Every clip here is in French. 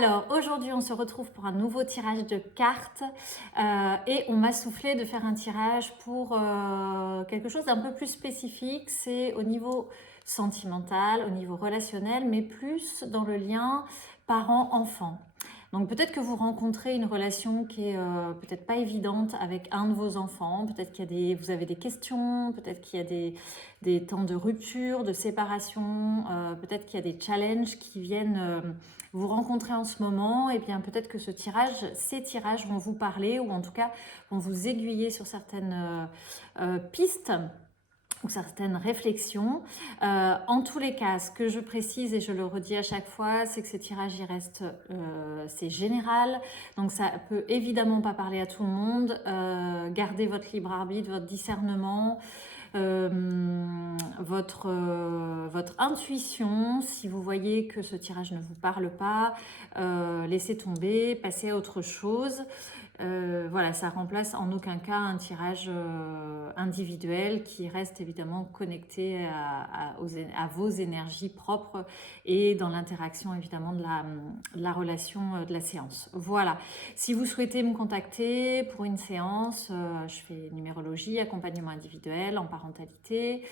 Alors aujourd'hui on se retrouve pour un nouveau tirage de cartes et on m'a soufflé de faire un tirage pour quelque chose d'un peu plus spécifique, c'est au niveau sentimental, au niveau relationnel, mais plus dans le lien parent-enfant. Donc peut-être que vous rencontrez une relation qui est peut-être pas évidente avec un de vos enfants, peut-être vous avez des questions, peut-être qu'il y a des temps de rupture, de séparation, peut-être qu'il y a des challenges qui viennent vous rencontrer en ce moment, et bien peut-être que ces tirages vont vous parler ou en tout cas vont vous aiguiller sur certaines pistes ou certaines réflexions. En tous les cas, ce que je précise et je le redis à chaque fois, c'est que ces tirages, c'est général, donc ça peut évidemment pas parler à tout le monde. Gardez votre libre arbitre, votre discernement, votre intuition. Si vous voyez que ce tirage ne vous parle pas, laissez tomber, passez à autre chose. Voilà, ça remplace en aucun cas un tirage individuel qui reste évidemment connecté à vos énergies propres et dans l'interaction évidemment de la relation de la séance. Voilà, si vous souhaitez me contacter pour une séance, je fais numérologie, accompagnement individuel, en parentalité.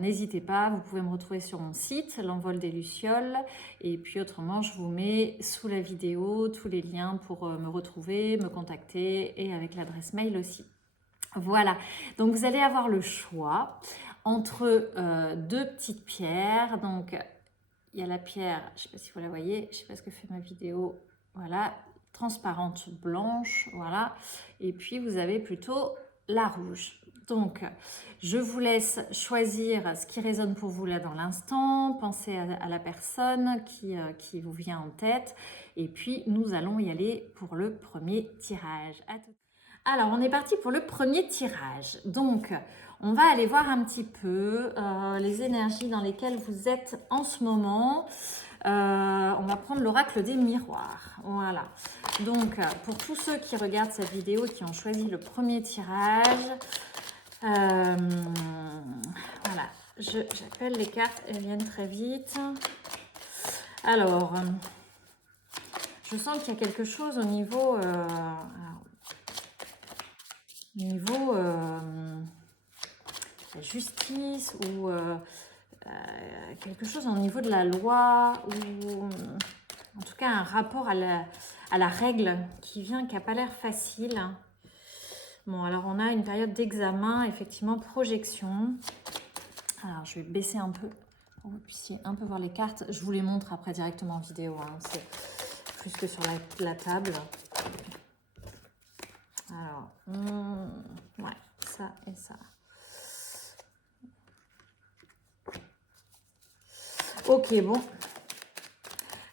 N'hésitez pas, vous pouvez me retrouver sur mon site, l'envol des Lucioles, et puis autrement je vous mets sous la vidéo tous les liens pour me retrouver, me contacter et avec l'adresse mail aussi. Voilà, donc vous allez avoir le choix entre deux petites pierres. Donc il y a la pierre, je ne sais pas si vous la voyez, je ne sais pas ce que fait ma vidéo, voilà, transparente blanche, voilà, et puis vous avez plutôt la rouge. Donc, je vous laisse choisir ce qui résonne pour vous là dans l'instant. Pensez à la personne qui vous vient en tête. Et puis, nous allons y aller pour le premier tirage. À tout. Alors, on est parti pour le premier tirage. Donc, on va aller voir un petit peu les énergies dans lesquelles vous êtes en ce moment. On va prendre l'oracle des miroirs. Voilà. Donc, pour tous ceux qui regardent cette vidéo et qui ont choisi le premier tirage, voilà, j'appelle les cartes, elles viennent très vite. Alors, je sens qu'il y a quelque chose au niveau la justice ou quelque chose au niveau de la loi ou en tout cas un rapport à la règle qui n'a pas l'air facile. Bon, alors on a une période d'examen, effectivement, projection. Alors, je vais baisser un peu pour que vous puissiez un peu voir les cartes. Je vous les montre après directement en vidéo, hein. C'est plus que sur la table. Alors, ouais, ça et ça. Ok, bon.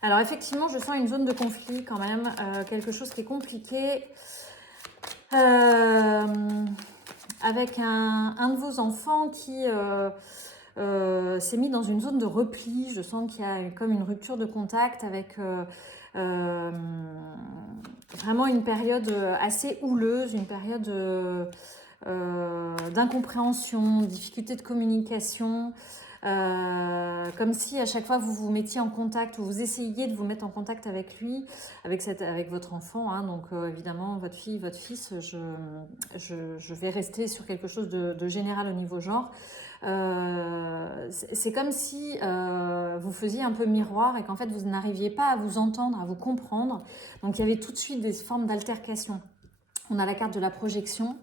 Alors, effectivement, je sens une zone de conflit quand même, quelque chose qui est compliqué. Avec un de vos enfants qui s'est mis dans une zone de repli. Je sens qu'il y a comme une rupture de contact avec vraiment une période assez houleuse, une période d'incompréhension, difficulté de communication. Comme si à chaque fois vous vous mettiez en contact ou vous essayiez de vous mettre en contact avec lui, avec votre enfant, hein. Donc évidemment votre fille, votre fils, je vais rester sur quelque chose de général au niveau genre. C'est comme si vous faisiez un peu miroir et qu'en fait vous n'arriviez pas à vous entendre, à vous comprendre. Donc il y avait tout de suite des formes d'altercation. On a la carte de la projection.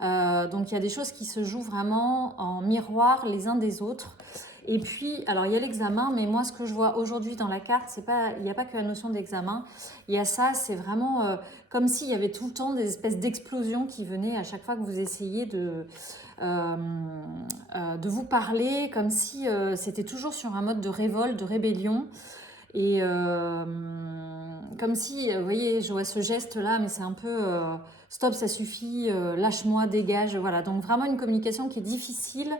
Donc il y a des choses qui se jouent vraiment en miroir les uns des autres. Et puis, alors il y a l'examen, mais moi ce que je vois aujourd'hui dans la carte, il n'y a pas que la notion d'examen. Il y a ça, c'est vraiment comme s'il y avait tout le temps des espèces d'explosions qui venaient à chaque fois que vous essayez de vous parler, comme si c'était toujours sur un mode de révolte, de rébellion. Et comme si, vous voyez, je vois ce geste-là, mais c'est un peu stop, ça suffit, lâche-moi, dégage. Voilà, donc vraiment une communication qui est difficile,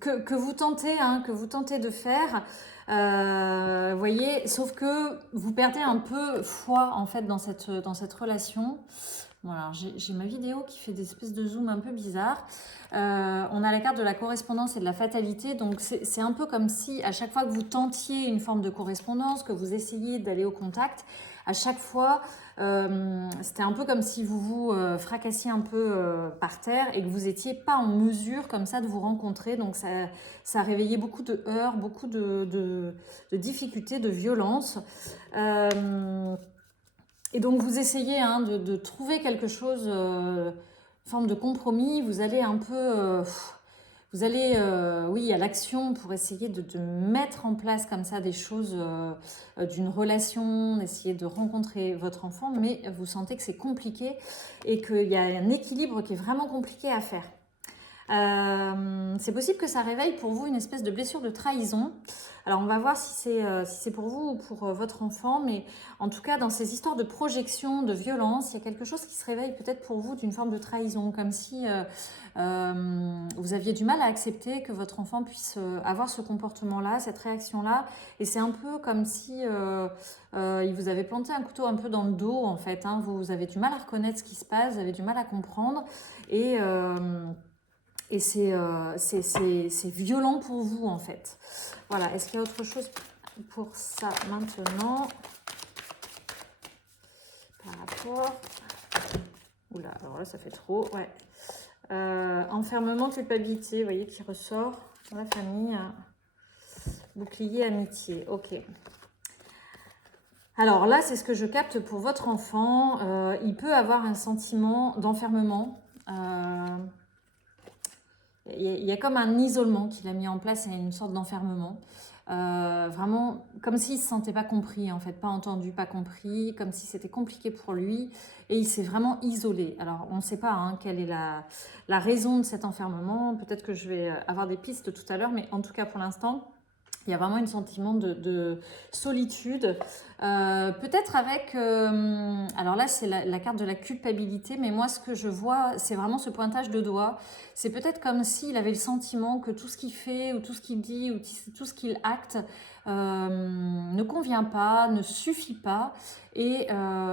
que vous tentez de faire. Vous voyez, sauf que vous perdez un peu foi en fait dans cette relation. Voilà, j'ai ma vidéo qui fait des espèces de zoom un peu bizarres. On a la carte de la correspondance et de la fatalité. Donc, c'est un peu comme si à chaque fois que vous tentiez une forme de correspondance, que vous essayiez d'aller au contact, à chaque fois, c'était un peu comme si vous vous fracassiez un peu par terre et que vous n'étiez pas en mesure comme ça de vous rencontrer. Donc, ça a réveillé beaucoup de heurts, beaucoup de difficultés, de violence. Et donc, vous essayez de trouver quelque chose, une forme de compromis. Vous allez un peu, vous allez, oui, à l'action pour essayer de mettre en place comme ça des choses d'une relation, d'essayer de rencontrer votre enfant, mais vous sentez que c'est compliqué et qu'il y a un équilibre qui est vraiment compliqué à faire. C'est possible que ça réveille pour vous une espèce de blessure de trahison. Alors on va voir si c'est pour vous ou pour votre enfant, mais en tout cas dans ces histoires de projection, de violence, il y a quelque chose qui se réveille peut-être pour vous d'une forme de trahison, comme si vous aviez du mal à accepter que votre enfant puisse avoir ce comportement-là, cette réaction-là, et c'est un peu comme si il vous avait planté un couteau un peu dans le dos en fait, hein. Vous avez du mal à reconnaître ce qui se passe, vous avez du mal à comprendre, et c'est violent pour vous en fait. Voilà, est-ce qu'il y a autre chose pour ça maintenant par rapport... Oula, alors là ça fait trop, ouais. Enfermement, culpabilité, vous voyez, qui ressort dans la famille. Bouclier, amitié, ok. Alors là, c'est ce que je capte pour votre enfant. Il peut avoir un sentiment d'enfermement. Il y a comme un isolement qu'il a mis en place, une sorte d'enfermement. Vraiment comme s'il ne se sentait pas compris, en fait, pas entendu, pas compris, comme si c'était compliqué pour lui et il s'est vraiment isolé. Alors on ne sait pas quelle est la raison de cet enfermement, peut-être que je vais avoir des pistes tout à l'heure, mais en tout cas pour l'instant, il y a vraiment un sentiment de solitude, peut-être avec, alors là c'est la carte de la culpabilité, mais moi ce que je vois c'est vraiment ce pointage de doigt, c'est peut-être comme s'il avait le sentiment que tout ce qu'il fait ou tout ce qu'il dit ou tout ce qu'il acte ne convient pas, ne suffit pas, et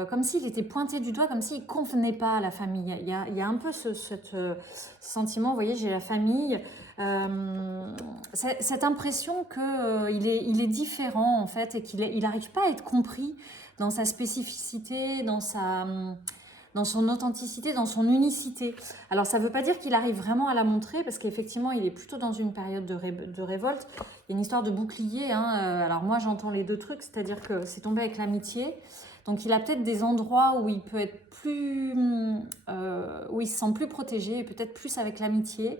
comme s'il était pointé du doigt, comme s'il ne convenait pas à la famille. Il y a un peu ce sentiment, vous voyez, j'ai la famille, cette impression qu'il il est différent en fait et qu'il n'arrive pas à être compris dans sa spécificité, dans son authenticité, dans son unicité. Alors ça ne veut pas dire qu'il arrive vraiment à la montrer parce qu'effectivement il est plutôt dans une période de révolte. Il y a une histoire de bouclier, alors moi j'entends les deux trucs, c'est-à-dire que c'est tombé avec l'amitié. Donc il a peut-être des endroits où il peut être plus, où il se sent plus protégé et peut-être plus avec l'amitié.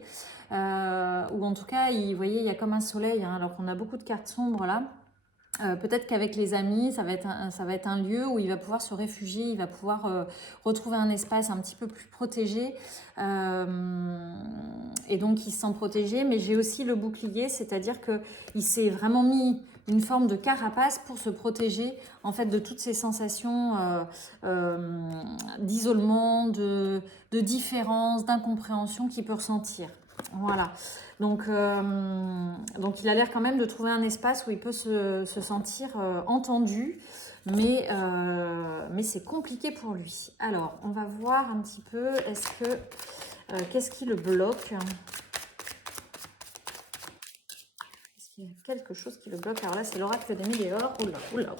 Ou en tout cas, vous voyez, il y a comme un soleil, alors qu'on a beaucoup de cartes sombres là. Peut-être qu'avec les amis, ça va être un lieu où il va pouvoir se réfugier, il va pouvoir retrouver un espace un petit peu plus protégé. Et donc, il se sent protégé. Mais j'ai aussi le bouclier, c'est-à-dire qu'il s'est vraiment mis une forme de carapace pour se protéger en fait de toutes ces sensations d'isolement, de différence, d'incompréhension qu'il peut ressentir. Voilà, donc il a l'air quand même de trouver un espace où il peut se sentir entendu, mais c'est compliqué pour lui. Alors, on va voir un petit peu, qu'est-ce qui le bloque? Est-ce qu'il y a quelque chose qui le bloque? Alors là, c'est l'oracle des météores. Oula,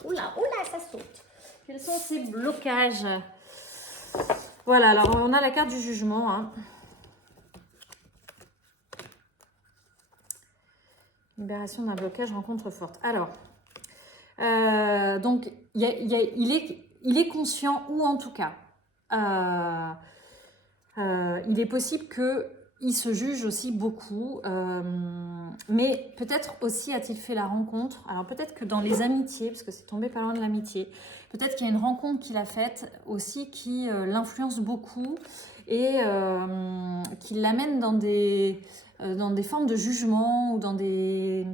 ça saute. Quels sont ces blocages? Voilà, alors on a la carte du jugement, Libération d'un blocage, rencontre forte. Alors, donc, il est conscient, ou en tout cas, il est possible qu'il se juge aussi beaucoup, mais peut-être aussi a-t-il fait la rencontre. Alors peut-être que dans les amitiés, parce que c'est tombé pas loin de l'amitié, peut-être qu'il y a une rencontre qu'il a faite aussi qui l'influence beaucoup et qui l'amène dans des formes de jugement ou dans des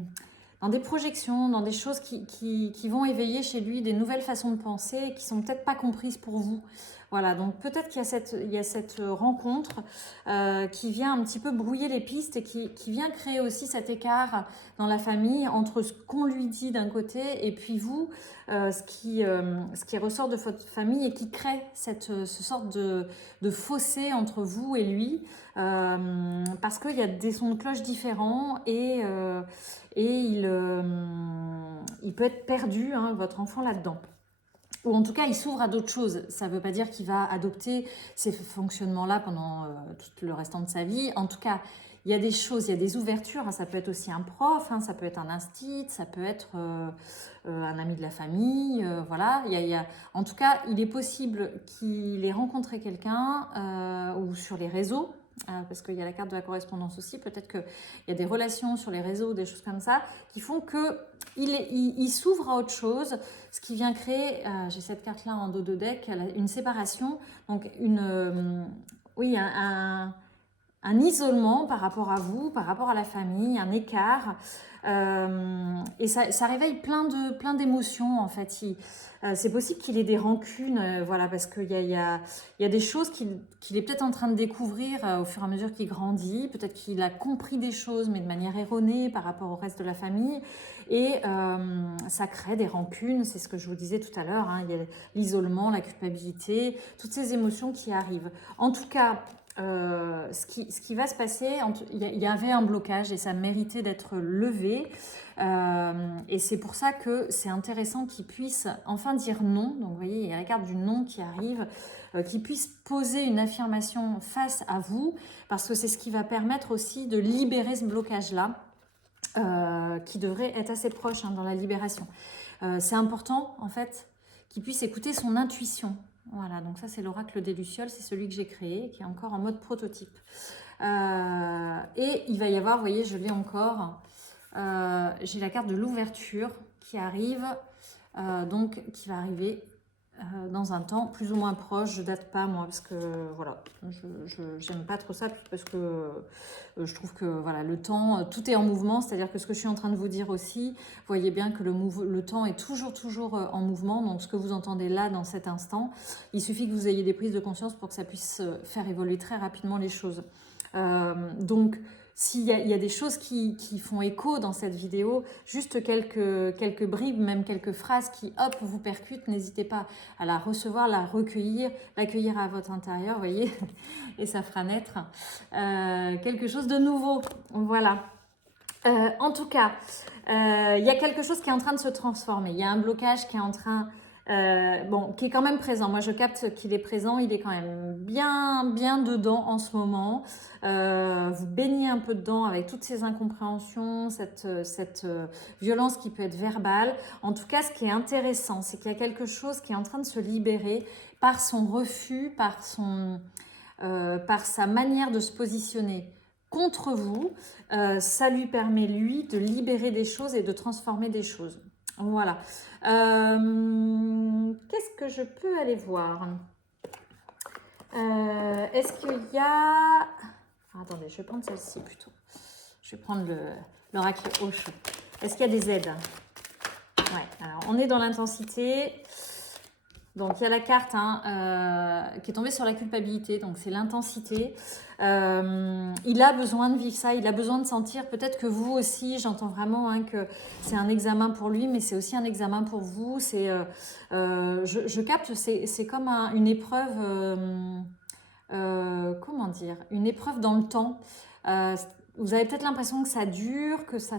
projections, dans des choses qui vont éveiller chez lui des nouvelles façons de penser et qui sont peut-être pas comprises pour vous. Voilà, donc peut-être qu'il y a cette rencontre qui vient un petit peu brouiller les pistes et qui vient créer aussi cet écart dans la famille entre ce qu'on lui dit d'un côté et puis vous, ce qui ressort de votre famille et qui crée ce sorte de fossé entre vous et lui parce qu'il y a des sons de cloche différents et il peut être perdu, hein, votre enfant là-dedans. Ou en tout cas, il s'ouvre à d'autres choses. Ça ne veut pas dire qu'il va adopter ces fonctionnements-là pendant tout le restant de sa vie. En tout cas, il y a des choses, il y a des ouvertures. Hein. Ça peut être aussi un prof, hein, ça peut être un instit, ça peut être un ami de la famille. Voilà. En tout cas, il est possible qu'il ait rencontré quelqu'un ou sur les réseaux. Parce qu'il y a la carte de la correspondance aussi, peut-être qu'il y a des relations sur les réseaux, des choses comme ça, qui font qu'il s'ouvre à autre chose, ce qui vient créer, j'ai cette carte-là en dos de deck, une séparation, donc oui, un isolement par rapport à vous, par rapport à la famille, un écart. Et ça réveille plein d'émotions en fait. C'est possible qu'il ait des rancunes, voilà, parce qu'il y a des choses qu'il est peut-être en train de découvrir au fur et à mesure qu'il grandit. Peut-être qu'il a compris des choses, mais de manière erronée par rapport au reste de la famille. Et ça crée des rancunes, c'est ce que je vous disais tout à l'heure. Hein, il y a l'isolement, la culpabilité, toutes ces émotions qui arrivent. En tout cas, ce qui va se passer, il y avait un blocage et ça méritait d'être levé. Et c'est pour ça que c'est intéressant qu'il puisse enfin dire non. Donc vous voyez, il y a la carte du non qui arrive, qu'il puisse poser une affirmation face à vous, parce que c'est ce qui va permettre aussi de libérer ce blocage-là, qui devrait être assez proche hein, dans la libération. C'est important en fait qu'il puisse écouter son intuition. Voilà, donc ça c'est l'oracle des Lucioles, c'est celui que j'ai créé, qui est encore en mode prototype. Et il va y avoir, vous voyez, je l'ai encore, j'ai la carte de l'ouverture qui arrive, donc qui va arriver dans un temps plus ou moins proche. Je date pas moi parce que voilà, je n'aime pas trop ça parce que je trouve que voilà, le temps, tout est en mouvement, c'est-à-dire que ce que je suis en train de vous dire aussi, vous voyez bien que le temps est toujours en mouvement. Donc ce que vous entendez là dans cet instant, il suffit que vous ayez des prises de conscience pour que ça puisse faire évoluer très rapidement les choses. Donc s'il y a des choses qui font écho dans cette vidéo, juste quelques bribes, même quelques phrases qui, hop, vous percutent, n'hésitez pas à la recevoir, la recueillir, l'accueillir à votre intérieur, vous voyez, et ça fera naître quelque chose de nouveau. Voilà. En tout cas, il y a quelque chose qui est en train de se transformer. Il y a un blocage qui est en train... qui est quand même présent. Moi, je capte qu'il est présent. Il est quand même bien dedans en ce moment. Vous baignez un peu dedans avec toutes ces incompréhensions, cette violence qui peut être verbale. En tout cas, ce qui est intéressant, c'est qu'il y a quelque chose qui est en train de se libérer par son refus, par sa manière de se positionner contre vous. Ça lui permet, lui, de libérer des choses et de transformer des choses. Voilà. Qu'est-ce que je peux aller voir? Est-ce qu'il y a... Attendez, je vais prendre celle-ci plutôt. Je vais prendre l'oracle au chaud. Est-ce qu'il y a des aides? Ouais, alors on est dans l'intensité. Donc il y a la carte qui est tombée sur la culpabilité, donc c'est l'intensité. Il a besoin de vivre ça, il a besoin de sentir, peut-être que vous aussi, j'entends vraiment que c'est un examen pour lui, mais c'est aussi un examen pour vous. Je capte, c'est comme une épreuve, comment dire, une épreuve dans le temps. Vous avez peut-être l'impression que ça dure, que ça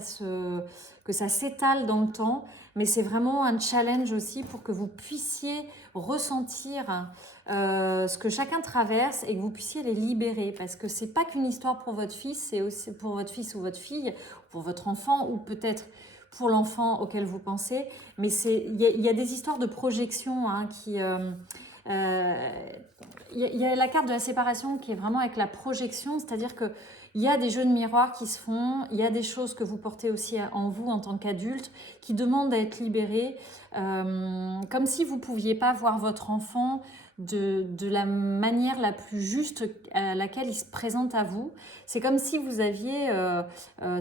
s'étale dans le temps, mais c'est vraiment un challenge aussi pour que vous puissiez ressentir ce que chacun traverse et que vous puissiez les libérer, parce que c'est pas qu'une histoire pour votre fils, c'est aussi pour votre fils ou votre fille, pour votre enfant ou peut-être pour l'enfant auquel vous pensez, mais il y a des histoires de projection qui... il y a la carte de la séparation qui est vraiment avec la projection, c'est-à-dire que il y a des jeux de miroir qui se font, il y a des choses que vous portez aussi en vous en tant qu'adulte qui demandent à être libérées, comme si vous ne pouviez pas voir votre enfant de la manière la plus juste à laquelle il se présente à vous. C'est comme si vous aviez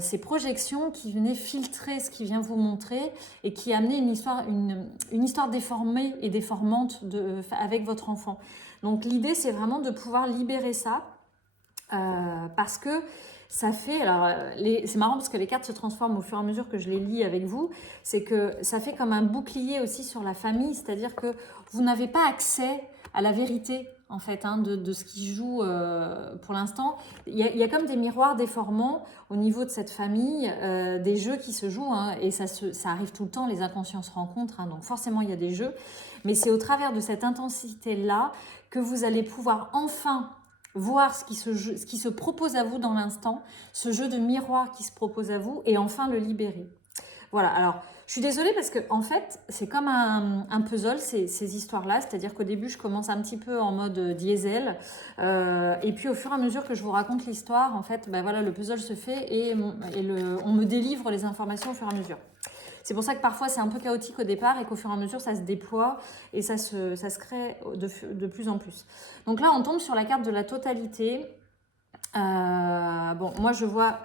ces projections qui venaient filtrer ce qu'il vient vous montrer et qui amenaient une histoire déformée et déformante avec votre enfant. Donc l'idée, c'est vraiment de pouvoir libérer ça parce que ça fait, alors c'est marrant parce que les cartes se transforment au fur et à mesure que je les lis avec vous, c'est que ça fait comme un bouclier aussi sur la famille, c'est-à-dire que vous n'avez pas accès à la vérité en fait de ce qui joue pour l'instant. Il y a comme des miroirs déformants au niveau de cette famille, des jeux qui se jouent et ça arrive tout le temps, les inconscients se rencontrent, donc forcément il y a des jeux, mais c'est au travers de cette intensité-là que vous allez pouvoir enfin voir ce qui se propose à vous dans l'instant, ce jeu de miroir qui se propose à vous et enfin le libérer. Voilà, alors je suis désolée parce que en fait c'est comme un puzzle ces histoires-là, c'est-à-dire qu'au début je commence un petit peu en mode diesel et puis au fur et à mesure que je vous raconte l'histoire, en fait voilà, le puzzle se fait et on me délivre les informations au fur et à mesure. C'est pour ça que parfois c'est un peu chaotique au départ et qu'au fur et à mesure ça se déploie et ça se crée de plus en plus. Donc là on tombe sur la carte de la totalité. Bon, moi je vois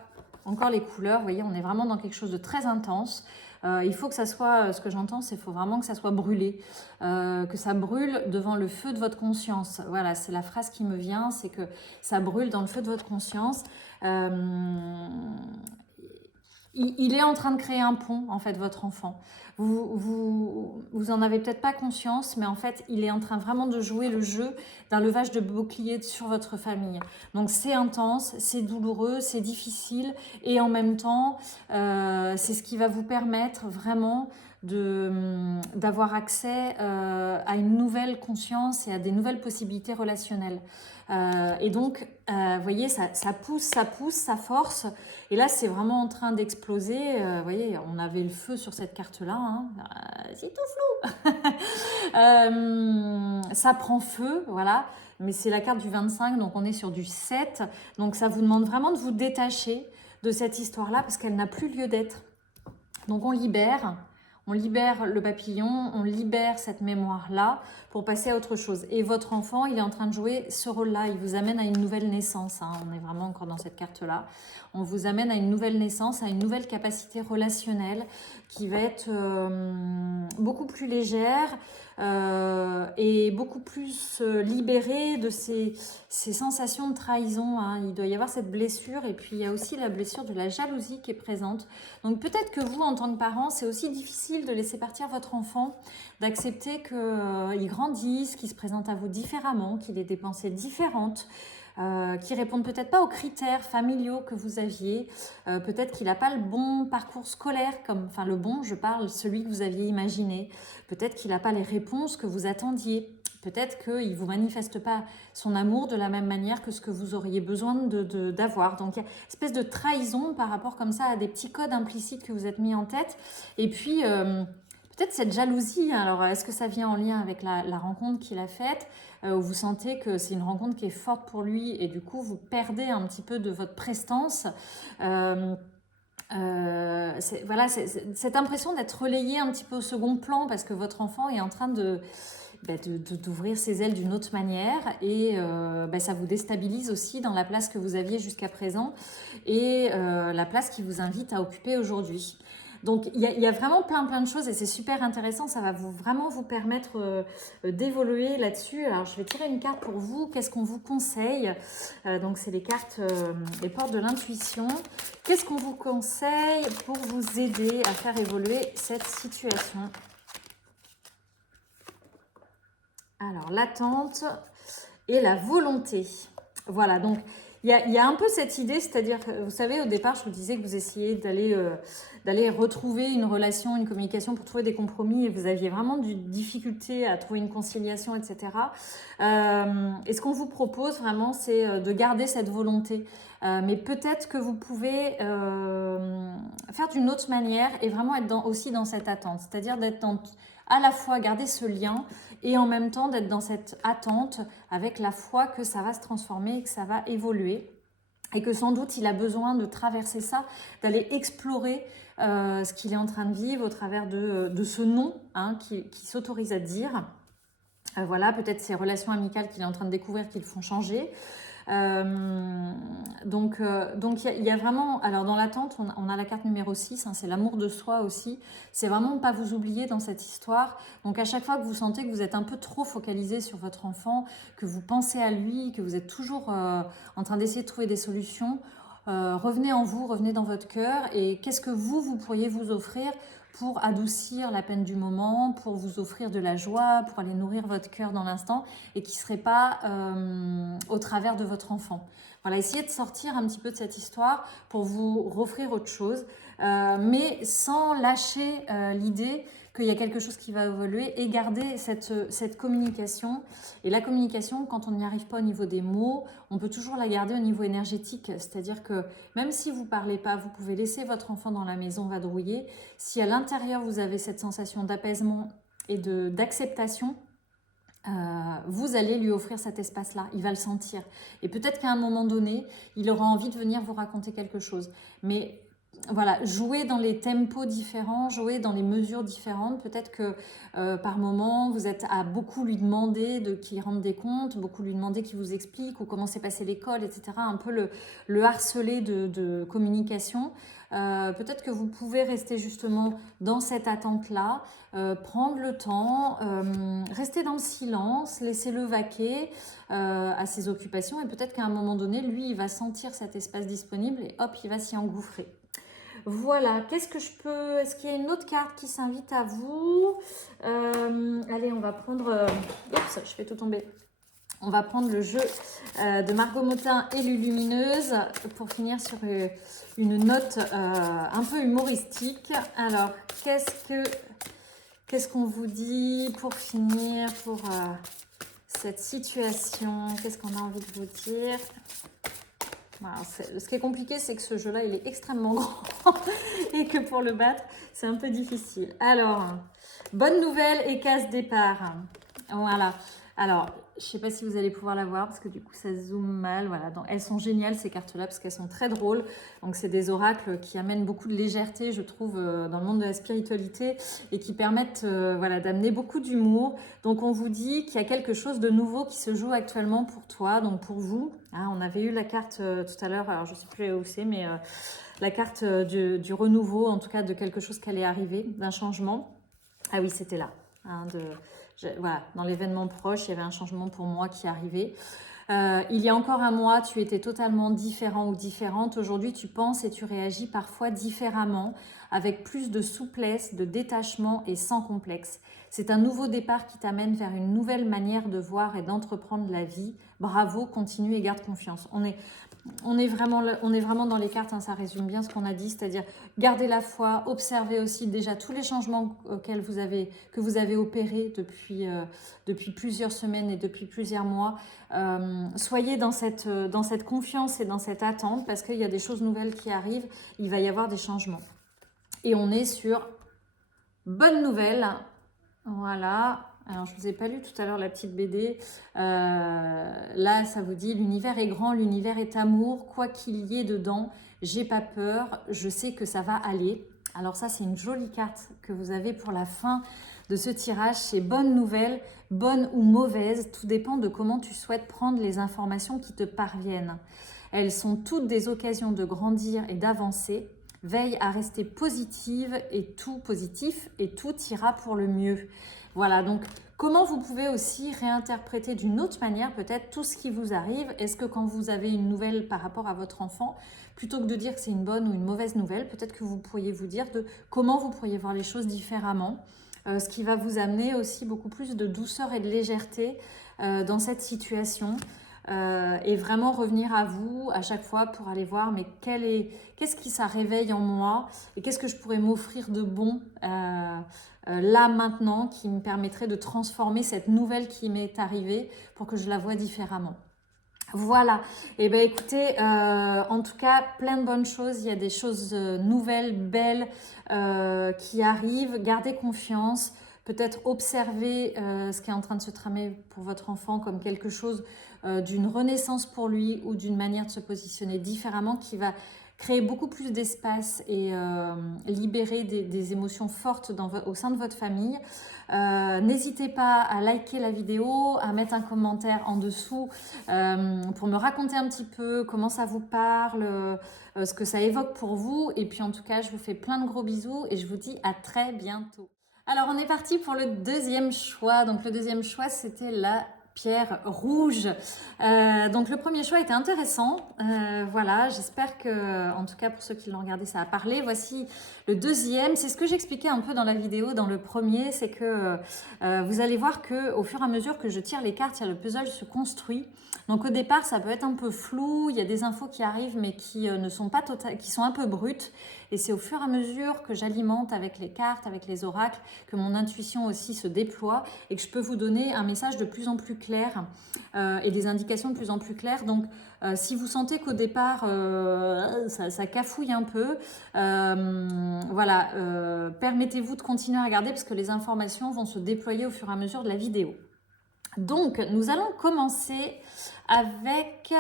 encore les couleurs, vous voyez, on est vraiment dans quelque chose de très intense. Il faut que ça soit, ce que j'entends, c'est qu'il faut vraiment que ça soit brûlé, que ça brûle devant le feu de votre conscience. Voilà, c'est la phrase qui me vient, c'est que ça brûle dans le feu de votre conscience. Il est en train de créer un pont, en fait, votre enfant. Vous en avez peut-être pas conscience, mais en fait, il est en train vraiment de jouer le jeu d'un levage de bouclier sur votre famille. Donc, c'est intense, c'est douloureux, c'est difficile, et en même temps, c'est ce qui va vous permettre vraiment d'avoir accès à une nouvelle conscience et à des nouvelles possibilités relationnelles. Et donc, vous voyez, ça pousse, ça force. Et là, c'est vraiment en train d'exploser. Vous voyez, on avait le feu sur cette carte-là. C'est tout flou. Ça prend feu, voilà. Mais c'est la carte du 25, donc on est sur du 7. Donc, ça vous demande vraiment de vous détacher de cette histoire-là parce qu'elle n'a plus lieu d'être. Donc, on libère le papillon, on libère cette mémoire-là pour passer à autre chose. Et votre enfant, il est en train de jouer ce rôle-là, il vous amène à une nouvelle naissance, on est vraiment encore dans cette carte-là. On vous amène à une nouvelle naissance, à une nouvelle capacité relationnelle qui va être beaucoup plus légère et beaucoup plus libérée de ces sensations de trahison. Il doit y avoir cette blessure et puis il y a aussi la blessure de la jalousie qui est présente. Donc peut-être que vous, en tant que parent, c'est aussi difficile de laisser partir votre enfant, d'accepter qu'il grandisse, qu'il se présente à vous différemment, qu'il ait des pensées différentes, qui répondent peut-être pas aux critères familiaux que vous aviez, peut-être qu'il n'a pas le bon parcours scolaire, enfin le bon, je parle, celui que vous aviez imaginé, peut-être qu'il n'a pas les réponses que vous attendiez, peut-être qu'il ne vous manifeste pas son amour de la même manière que ce que vous auriez besoin d'avoir. Donc il y a une espèce de trahison par rapport comme ça à des petits codes implicites que vous êtes mis en tête, et puis peut-être cette jalousie. Alors est-ce que ça vient en lien avec la rencontre qu'il a faite, où vous sentez que c'est une rencontre qui est forte pour lui et du coup vous perdez un petit peu de votre prestance, voilà, cette impression d'être relayé un petit peu au second plan parce que votre enfant est en train d'ouvrir ses ailes d'une autre manière et ça vous déstabilise aussi dans la place que vous aviez jusqu'à présent et la place qui vous invite à occuper aujourd'hui. Donc il y a vraiment plein de choses et c'est super intéressant, ça va vraiment vous permettre d'évoluer là-dessus. Alors je vais tirer une carte pour vous, qu'est-ce qu'on vous conseille? Donc c'est les cartes, les portes de l'intuition. Qu'est-ce qu'on vous conseille pour vous aider à faire évoluer cette situation? Alors l'attente et la volonté. Voilà, donc il y a un peu cette idée, c'est-à-dire, vous savez, au départ, je vous disais que vous essayez d'aller retrouver une relation, une communication pour trouver des compromis et vous aviez vraiment du difficulté à trouver une conciliation, etc. Et ce qu'on vous propose vraiment, c'est de garder cette volonté. Mais peut-être que vous pouvez faire d'une autre manière et vraiment être aussi dans cette attente, c'est-à-dire d'être à la fois garder ce lien et en même temps d'être dans cette attente avec la foi que ça va se transformer et que ça va évoluer et que sans doute il a besoin de traverser ça, d'aller explorer ce qu'il est en train de vivre au travers de ce non qui s'autorise à dire. Voilà, peut-être ces relations amicales qu'il est en train de découvrir qui le font changer. Donc il y a vraiment, alors dans l'attente, on a la carte numéro 6, hein, c'est l'amour de soi aussi. C'est vraiment ne pas vous oublier dans cette histoire. Donc à chaque fois que vous sentez que vous êtes un peu trop focalisé sur votre enfant, que vous pensez à lui, que vous êtes toujours en train d'essayer de trouver des solutions, revenez en vous, revenez dans votre cœur et qu'est-ce que vous pourriez vous offrir pour adoucir la peine du moment, pour vous offrir de la joie, pour aller nourrir votre cœur dans l'instant et qui ne serait pas au travers de votre enfant. Voilà, essayez de sortir un petit peu de cette histoire pour vous offrir autre chose, mais sans lâcher l'idée qu'il y a quelque chose qui va évoluer et garder cette communication. Et la communication, quand on n'y arrive pas au niveau des mots, on peut toujours la garder au niveau énergétique. C'est-à-dire que même si vous ne parlez pas, vous pouvez laisser votre enfant dans la maison vadrouiller. Si à l'intérieur, vous avez cette sensation d'apaisement et d'acceptation, vous allez lui offrir cet espace-là, il va le sentir. Et peut-être qu'à un moment donné, il aura envie de venir vous raconter quelque chose. Mais voilà, jouer dans les tempos différents, jouer dans les mesures différentes. Peut-être que par moment, vous êtes à beaucoup lui demander qu'il rende des comptes, beaucoup lui demander qu'il vous explique ou comment s'est passé l'école, etc. Un peu le harceler de communication. Peut-être que vous pouvez rester justement dans cette attente-là, prendre le temps, rester dans le silence, laisser-le vaquer à ses occupations et peut-être qu'à un moment donné, lui, il va sentir cet espace disponible et hop, il va s'y engouffrer. Voilà, qu'est-ce que je peux... Est-ce qu'il y a une autre carte qui s'invite à vous? Allez, on va prendre... Oups, je fais tout tomber. On va prendre le jeu de Margot Motin et Lulumineuse pour finir sur une note un peu humoristique. Alors, qu'est-ce qu'on vous dit pour finir, pour cette situation? Qu'est-ce qu'on a envie de vous dire? Voilà, ce qui est compliqué, c'est que ce jeu-là, il est extrêmement grand et que pour le battre, c'est un peu difficile. Alors, bonne nouvelle et case départ. Voilà. Alors, je ne sais pas si vous allez pouvoir la voir parce que du coup, ça zoome mal. Voilà. Donc, elles sont géniales, ces cartes-là, parce qu'elles sont très drôles. Donc, c'est des oracles qui amènent beaucoup de légèreté, je trouve, dans le monde de la spiritualité et qui permettent voilà, d'amener beaucoup d'humour. Donc, on vous dit qu'il y a quelque chose de nouveau qui se joue actuellement pour toi, donc pour vous. Hein, on avait eu la carte tout à l'heure, alors je ne sais plus où c'est, mais la carte du renouveau, en tout cas de quelque chose qui allait arriver, d'un changement. Ah oui, c'était là. Hein, voilà, dans l'événement proche, il y avait un changement pour moi qui arrivait. Il y a encore un mois, tu étais totalement différent ou différente. Aujourd'hui, tu penses et tu réagis parfois différemment, avec plus de souplesse, de détachement et sans complexe. C'est un nouveau départ qui t'amène vers une nouvelle manière de voir et d'entreprendre la vie. Bravo, continue et garde confiance. On est vraiment dans les cartes, hein, ça résume bien ce qu'on a dit, c'est-à-dire garder la foi, observer aussi déjà tous les changements que vous avez opérés depuis plusieurs semaines et depuis plusieurs mois. Soyez dans cette confiance et dans cette attente parce qu'il y a des choses nouvelles qui arrivent, il va y avoir des changements. Et on est sur bonne nouvelle, voilà. Alors, je ne vous ai pas lu tout à l'heure la petite BD. Là, ça vous dit « L'univers est grand, l'univers est amour. Quoi qu'il y ait dedans, j'ai pas peur. Je sais que ça va aller. » Alors ça, c'est une jolie carte que vous avez pour la fin de ce tirage. C'est bonne nouvelle, bonne ou mauvaise. Tout dépend de comment tu souhaites prendre les informations qui te parviennent. Elles sont toutes des occasions de grandir et d'avancer. Veille à rester positive et tout ira pour le mieux. Voilà, donc comment vous pouvez aussi réinterpréter d'une autre manière peut-être tout ce qui vous arrive. Est-ce que quand vous avez une nouvelle par rapport à votre enfant, plutôt que de dire que c'est une bonne ou une mauvaise nouvelle, peut-être que vous pourriez vous dire de comment vous pourriez voir les choses différemment, ce qui va vous amener aussi beaucoup plus de douceur et de légèreté dans cette situation. Et vraiment revenir à vous à chaque fois pour aller voir mais qu'est-ce qui ça réveille en moi et qu'est-ce que je pourrais m'offrir de bon là maintenant qui me permettrait de transformer cette nouvelle qui m'est arrivée pour que je la voie différemment. Voilà, et bien écoutez, en tout cas plein de bonnes choses, il y a des choses nouvelles, belles qui arrivent, gardez confiance. peut-être observer ce qui est en train de se tramer pour votre enfant comme quelque chose d'une renaissance pour lui ou d'une manière de se positionner différemment qui va créer beaucoup plus d'espace et libérer des émotions fortes au sein de votre famille. N'hésitez pas à liker la vidéo, à mettre un commentaire en dessous pour me raconter un petit peu comment ça vous parle, ce que ça évoque pour vous. Et puis en tout cas, je vous fais plein de gros bisous et je vous dis à très bientôt. Alors on est parti pour le deuxième choix. Donc le deuxième choix, c'était la pierre rouge. Donc le premier choix était intéressant. Voilà, j'espère que, en tout cas pour ceux qui l'ont regardé, ça a parlé. Voici le deuxième. C'est ce que j'expliquais un peu dans la vidéo, dans le premier, c'est que vous allez voir que au fur et à mesure que je tire les cartes, le puzzle se construit. Donc au départ, ça peut être un peu flou. Il y a des infos qui arrivent, mais qui ne sont pas qui sont un peu brutes. Et c'est au fur et à mesure que j'alimente avec les cartes, avec les oracles, que mon intuition aussi se déploie et que je peux vous donner un message de plus en plus clair et des indications de plus en plus claires. Donc, si vous sentez qu'au départ, ça cafouille un peu, voilà, permettez-vous de continuer à regarder parce que les informations vont se déployer au fur et à mesure de la vidéo. Donc, nous allons commencer avec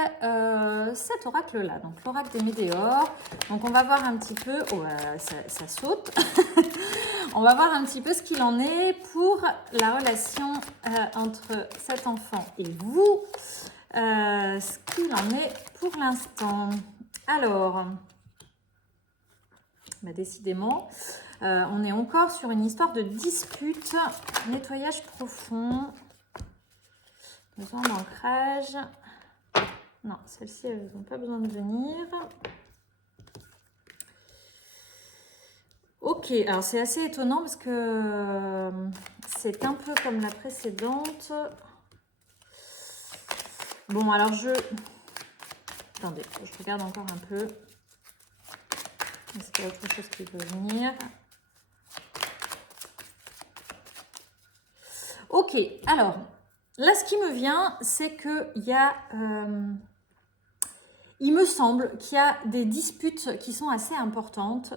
cet oracle-là, donc l'oracle des Médéors. Donc, on va voir un petit peu, oh, ça saute. On va voir un petit peu ce qu'il en est pour la relation entre cet enfant et vous, ce qu'il en est pour l'instant. Alors, bah décidément, on est encore sur une histoire de dispute, nettoyage profond. Besoin d'ancrage. Non, celles-ci, elles n'ont pas besoin de venir. Ok, alors c'est assez étonnant parce que c'est un peu comme la précédente. Bon, alors attendez, je regarde encore un peu. Est-ce qu'il y a autre chose qui peut venir? Ok, alors... Là, ce qui me vient, c'est qu'il y a, il me semble qu'il y a des disputes qui sont assez importantes,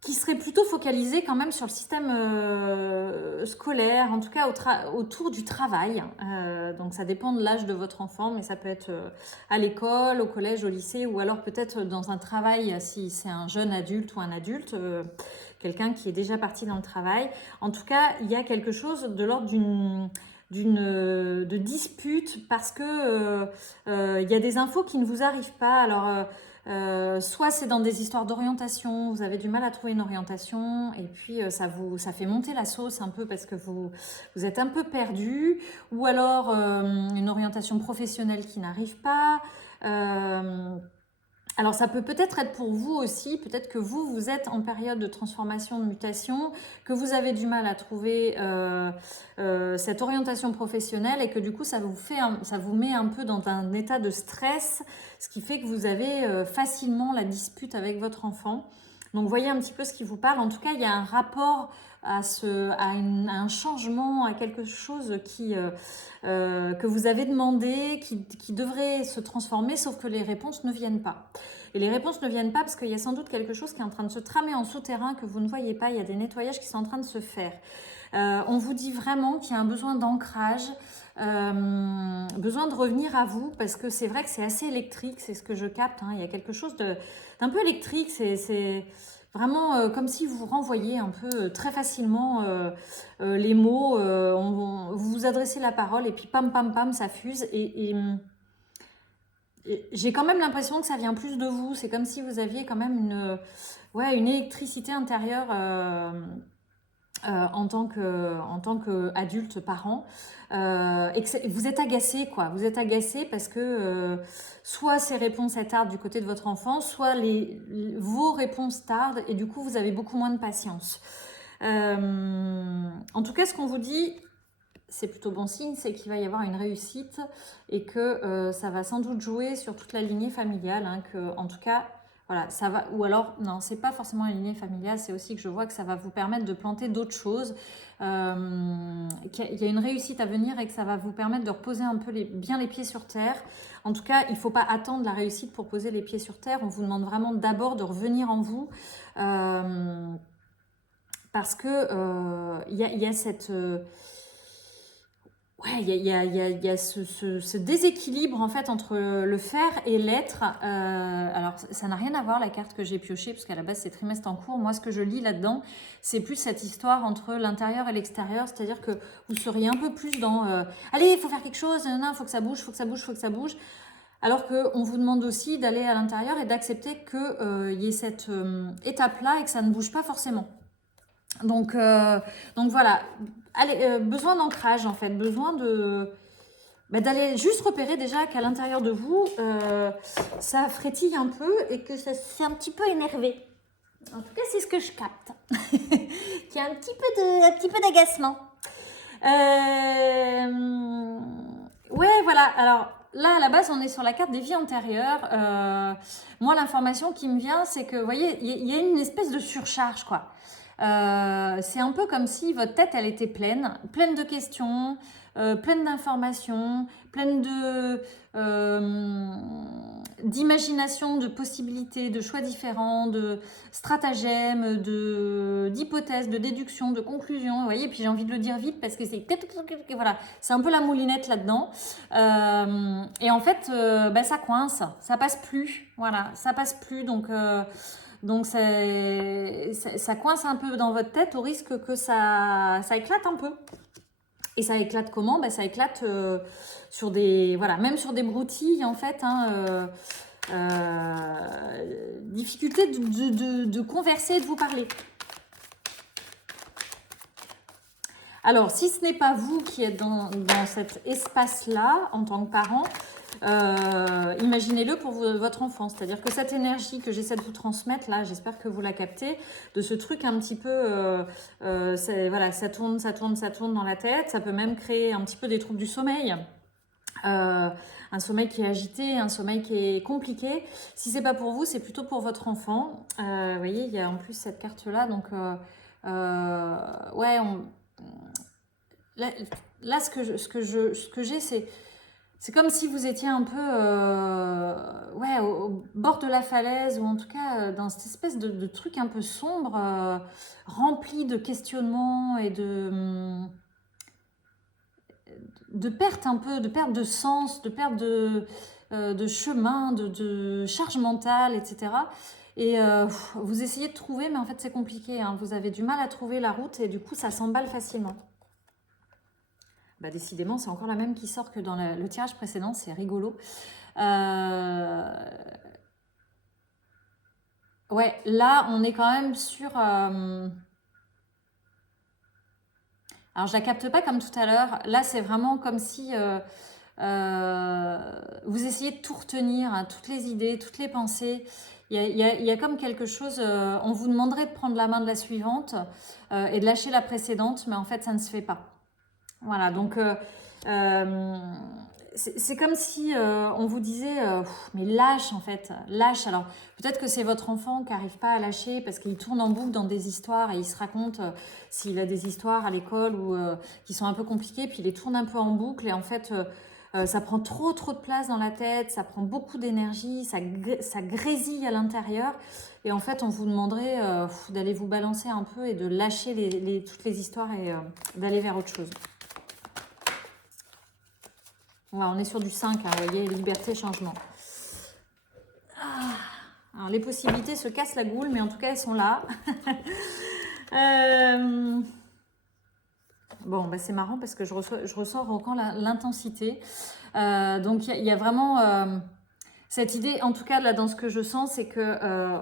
qui seraient plutôt focalisées quand même sur le système scolaire, en tout cas autour du travail. Donc ça dépend de l'âge de votre enfant, mais ça peut être à l'école, au collège, au lycée, ou alors peut-être dans un travail si c'est un jeune adulte ou un adulte. Quelqu'un qui est déjà parti dans le travail. En tout cas, il y a quelque chose de l'ordre de dispute parce que il y a des infos qui ne vous arrivent pas. Alors, soit c'est dans des histoires d'orientation, vous avez du mal à trouver une orientation et puis ça fait monter la sauce un peu parce que vous êtes un peu perdu, ou alors une orientation professionnelle qui n'arrive pas. Alors ça peut-être être pour vous aussi, peut-être que vous êtes en période de transformation, de mutation, que vous avez du mal à trouver cette orientation professionnelle et que du coup ça vous met un peu dans un état de stress, ce qui fait que vous avez facilement la dispute avec votre enfant. Donc voyez un petit peu ce qui vous parle. En tout cas, il y a un rapport à un changement, à quelque chose que vous avez demandé, qui devrait se transformer, sauf que les réponses ne viennent pas. Et les réponses ne viennent pas parce qu'il y a sans doute quelque chose qui est en train de se tramer en souterrain que vous ne voyez pas. Il y a des nettoyages qui sont en train de se faire. On vous dit vraiment qu'il y a un besoin d'ancrage, besoin de revenir à vous, parce que c'est vrai que c'est assez électrique, c'est ce que je capte. Il y a quelque chose d'un peu électrique, c'est vraiment comme si vous renvoyiez un peu très facilement les mots, vous vous adressez la parole et puis pam pam pam ça fuse et j'ai quand même l'impression que ça vient plus de vous. C'est comme si vous aviez quand même une électricité intérieure en tant qu'adulte, parent, et que vous êtes agacé, quoi. Vous êtes agacé parce que soit ces réponses tardent du côté de votre enfant, soit vos réponses tardent et du coup vous avez beaucoup moins de patience. En tout cas, ce qu'on vous dit, c'est plutôt bon signe, c'est qu'il va y avoir une réussite et que ça va sans doute jouer sur toute la lignée familiale, que en tout cas, voilà, ça va. Ou alors, non, c'est pas forcément la lignée familiale, c'est aussi que je vois que ça va vous permettre de planter d'autres choses, qu'il y a une réussite à venir et que ça va vous permettre de reposer un peu bien les pieds sur terre. En tout cas, il ne faut pas attendre la réussite pour poser les pieds sur terre. On vous demande vraiment d'abord de revenir en vous. parce que il y a cette... ouais, il y a ce déséquilibre en fait entre le faire et l'être. Alors, ça n'a rien à voir la carte que j'ai piochée, parce qu'à la base c'est trimestre en cours. Moi, ce que je lis là-dedans, c'est plus cette histoire entre l'intérieur et l'extérieur, c'est-à-dire que vous seriez un peu plus dans allez, il faut faire quelque chose, il faut que ça bouge, il faut que ça bouge, il faut que ça bouge. Alors qu'on vous demande aussi d'aller à l'intérieur et d'accepter qu'il y ait cette étape-là et que ça ne bouge pas forcément. Donc voilà, allez, besoin d'ancrage en fait, besoin d'aller juste repérer déjà qu'à l'intérieur de vous, ça frétille un peu et que ça c'est un petit peu énervé. En tout cas, c'est ce que je capte. Qu'il y a un petit peu d'agacement. Ouais, voilà. Alors là, à la base, on est sur la carte des vies antérieures. Moi, l'information qui me vient, c'est que, vous voyez, il y a une espèce de surcharge, quoi. C'est un peu comme si votre tête, elle était pleine de questions, pleine d'informations, pleine d'imagination, de possibilités, de choix différents, de stratagèmes, d'hypothèses, de déductions, de conclusions. Vous voyez, puis j'ai envie de le dire vite parce que c'est voilà, c'est un peu la moulinette là-dedans. Et en fait, ça coince, ça passe plus. Voilà, ça passe plus. Donc ça coince un peu dans votre tête au risque que ça éclate un peu. Et ça éclate comment? Ça éclate sur des, voilà, même sur des broutilles en fait. Difficulté de converser et de vous parler. Alors, si ce n'est pas vous qui êtes dans cet espace-là en tant que parent, imaginez-le pour votre enfant. C'est-à-dire que cette énergie que j'essaie de vous transmettre, là, j'espère que vous la captez, de ce truc un petit peu, voilà, ça tourne dans la tête. Ça peut même créer un petit peu des troubles du sommeil. Un sommeil qui est agité, un sommeil qui est compliqué. Si c'est pas pour vous, c'est plutôt pour votre enfant. Vous voyez, il y a en plus cette carte-là. Donc, ouais, là, ce que j'ai, c'est comme si vous étiez un peu ouais, au bord de la falaise, ou en tout cas dans cette espèce de truc un peu sombre, rempli de questionnements et de perte un peu, de perte de sens, de perte de chemin, de charge mentale, etc. Et vous essayez de trouver, mais en fait c'est compliqué, hein. Vous avez du mal à trouver la route et du coup ça s'emballe facilement. Décidément, c'est encore la même qui sort que dans le tirage précédent, c'est rigolo. Ouais, là, on est quand même sur... Alors, je la capte pas comme tout à l'heure. Là, c'est vraiment comme si vous essayez de tout retenir, hein, toutes les idées, toutes les pensées. Il y a comme quelque chose... on vous demanderait de prendre la main de la suivante et de lâcher la précédente, mais en fait, ça ne se fait pas. Voilà, donc c'est comme si on vous disait mais lâche en fait, lâche. Alors peut-être que c'est votre enfant qui n'arrive pas à lâcher parce qu'il tourne en boucle dans des histoires et il se raconte s'il a des histoires à l'école ou qui sont un peu compliquées, puis il les tourne un peu en boucle et en fait ça prend trop de place dans la tête, ça prend beaucoup d'énergie, ça grésille à l'intérieur. Et en fait, on vous demanderait d'aller vous balancer un peu et de lâcher toutes les histoires et d'aller vers autre chose. Ouais, on est sur du 5, hein, vous voyez, liberté, changement. Alors, les possibilités se cassent la goule, mais en tout cas, elles sont là. Bon, c'est marrant parce que je ressors encore l'intensité. Donc, il y a vraiment cette idée, en tout cas, là, dans ce que je sens, c'est que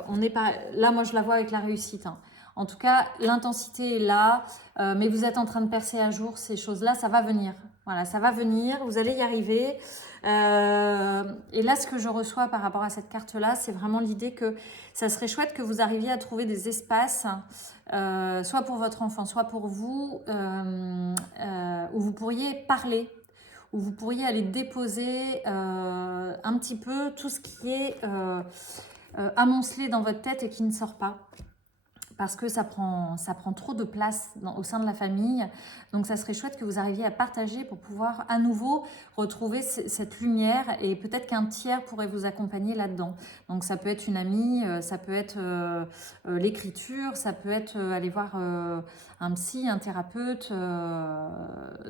on n'est pas... Là, moi, je la vois avec la réussite, hein. En tout cas, l'intensité est là, mais vous êtes en train de percer à jour ces choses-là, ça va venir. Voilà, ça va venir, vous allez y arriver. Et là, ce que je reçois par rapport à cette carte-là, c'est vraiment l'idée que ça serait chouette que vous arriviez à trouver des espaces, soit pour votre enfant, soit pour vous, où vous pourriez parler, où vous pourriez aller déposer un petit peu tout ce qui est amoncelé dans votre tête et qui ne sort pas. parce que ça prend trop de place au sein de la famille. Donc ça serait chouette que vous arriviez à partager pour pouvoir à nouveau retrouver cette lumière, et peut-être qu'un tiers pourrait vous accompagner là-dedans. Donc ça peut être une amie, ça peut être l'écriture, ça peut être aller voir un psy, un thérapeute,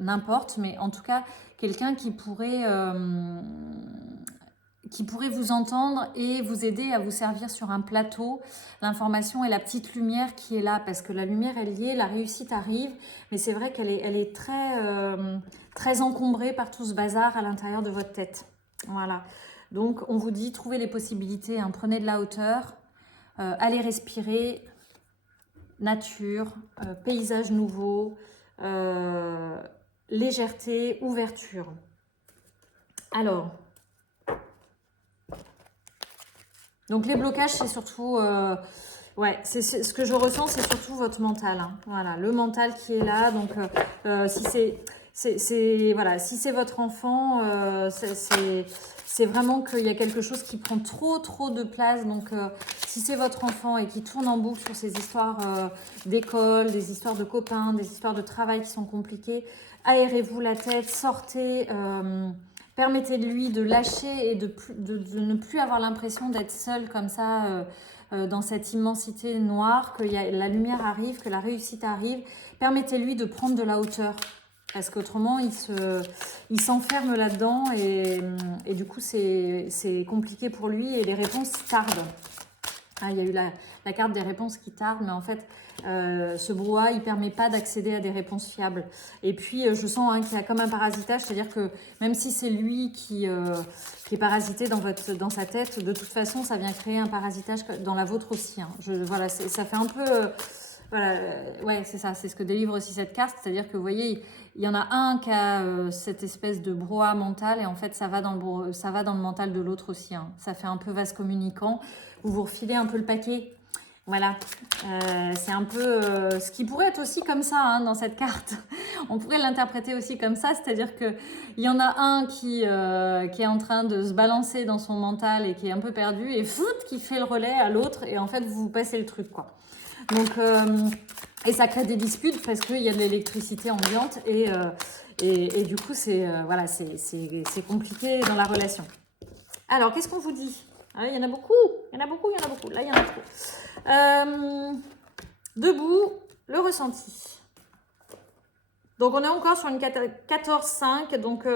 n'importe, mais en tout cas quelqu'un qui pourrait vous entendre et vous aider à vous servir sur un plateau l'information et la petite lumière qui est là, parce que la lumière elle y est, la réussite arrive, mais c'est vrai qu'elle est très encombrée par tout ce bazar à l'intérieur de votre tête. Voilà, donc on vous dit, trouvez les possibilités, hein, prenez de la hauteur, allez respirer, nature, paysage nouveau, légèreté, ouverture. Alors, donc les blocages, c'est surtout, c'est ce que je ressens, c'est surtout votre mental. Hein. Voilà, le mental qui est là. Donc si c'est votre enfant, c'est vraiment qu'il y a quelque chose qui prend trop de place. Donc si c'est votre enfant et qui tourne en boucle sur ces histoires d'école, des histoires de copains, des histoires de travail qui sont compliquées, aérez-vous la tête, sortez. Permettez-lui de lâcher et de ne plus avoir l'impression d'être seul comme ça dans cette immensité noire, que la lumière arrive, que la réussite arrive. Permettez-lui de prendre de la hauteur, parce qu'autrement il s'enferme là-dedans et du coup c'est compliqué pour lui et les réponses tardent. Ah, il y a eu la carte des réponses qui tarde, mais en fait, ce brouhaha, il ne permet pas d'accéder à des réponses fiables. Et puis, je sens qu'il y a comme un parasitage, c'est-à-dire que même si c'est lui qui est parasité dans sa tête, de toute façon, ça vient créer un parasitage dans la vôtre aussi. Hein. Voilà, ça fait un peu... voilà, ouais, c'est ça, c'est ce que délivre aussi cette carte, c'est-à-dire que vous voyez, il y en a un qui a cette espèce de brouhaha mental, et en fait, ça va dans le mental de l'autre aussi. Hein. Ça fait un peu vase communicant. Vous refilez un peu le paquet. Voilà, c'est un peu ce qui pourrait être aussi comme ça hein, dans cette carte. On pourrait l'interpréter aussi comme ça, c'est-à-dire qu'il y en a un qui est en train de se balancer dans son mental et qui est un peu perdu, et qui fait le relais à l'autre, et en fait vous passez le truc quoi. Donc, et ça crée des disputes parce qu'il y a de l'électricité ambiante et du coup c'est compliqué dans la relation. Alors qu'est-ce qu'on vous dit? Ah, il y en a beaucoup. Là, il y en a trop. Debout, le ressenti. Donc, on est encore sur une 14-5. Donc,